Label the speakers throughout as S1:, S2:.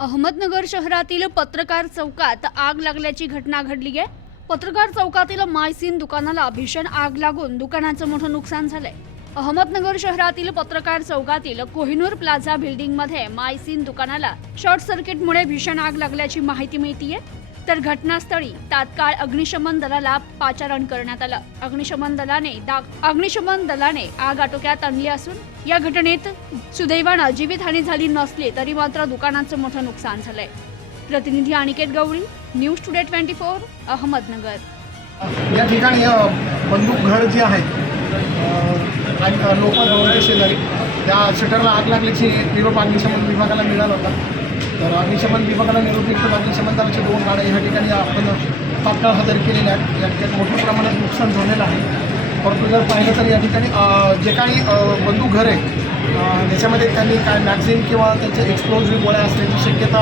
S1: अहमदनगर शहरातील पत्रकार चौकात आग लागल्याची घटना घडली आहे. पत्रकार चौकातील मायसीन दुकानाला भीषण आग लागून दुकानाचं मोठं नुकसान झालंय. अहमदनगर शहरातील पत्रकार चौकातील कोहिनूर प्लाझा बिल्डिंगमध्ये मायसीन दुकानाला शॉर्ट सर्किटमुळे भीषण आग लागल्याची माहिती मिळतीये. तर घटनास्थळी तात्काळ अग्निशमन दलाला पाचारण करण्यात आलं. अग्निशमन दलाने अग्निशमन दलाने आग आटोक्यात आणली असून या घटनेत सुदैवानं जीवितहानी झाली नसली तरी मात्र दुकानाचं मोठं नुकसान झालंय. प्रतिनिधी Aniket Gawali news today twenty four Ahmednagar.
S2: या ठिकाणी बंदूक घर जे आहे लोक शेजारी त्या शटरला आग लागल्याची निरोप अग्निशमन विभागाला मिळाला होता. तर अग्निशमन विभागाला निरोप निघतो अग्निशमन दलाच्या दोन गाड्या या ठिकाणी आपण तात्काळ हजर केलेल्या आहेत. या ठिकाणी मोठ्या प्रमाणात नुकसान झालेलं आहे. परंतु जर पाहिलं तर या ठिकाणी जे काही बंदूक घर आहे अ, त्याच्यामध्ये त्यांनी काय मॅगझिन किंवा त्यांचे एक्सप्लोजिव्ह गोळ्या असण्याची शक्यता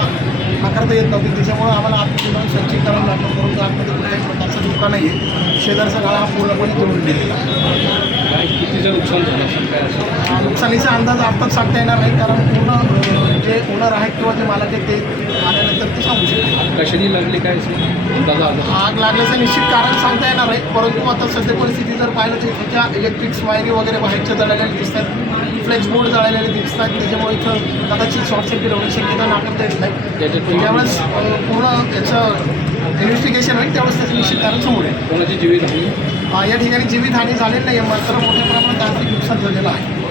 S2: नाकारता येत नव्हती. त्याच्यामुळे आम्हाला आतमध्ये सर्चिंग करावं लागलं. परंतु आतमध्ये कुठल्याही प्रकारचा धोका नाही आहे शेजारचा गाळा हा पूर्णपणे तोडून दिलेला
S3: कितीचं नुकसान झालं
S2: नुकसानीचा अंदाज आत्ताच सांगता येणार नाही कारण पूर्ण
S3: कशाने लागली काय असेल? अंदाजा आला.
S2: आग लागल्याचं निश्चित कारण सांगता येणार आहे परंतु आता सध्या परिस्थिती जर पाहिलं तर त्याच्या इलेक्ट्रिक्स वायरी वगैरे बाहेरच्या जळालेल्या दिसतात फ्लेक्स बोर्ड जळालेले दिसतात त्याच्यामुळे इथं कदाचित शॉर्ट सर्किट होण्याची शक्यता नाकारता येत नाही. अ, पूर्ण याचं इन्व्हेस्टिगेशन होईल त्यावेळेस त्याचं निश्चित कारण समोर येईल
S3: कोणाची जीवित हानी
S2: अ, या ठिकाणी जीवितहानी झालेली नाही आहे मात्र मोठ्या प्रमाणात आर्थिक नुकसान झालेलं आहे.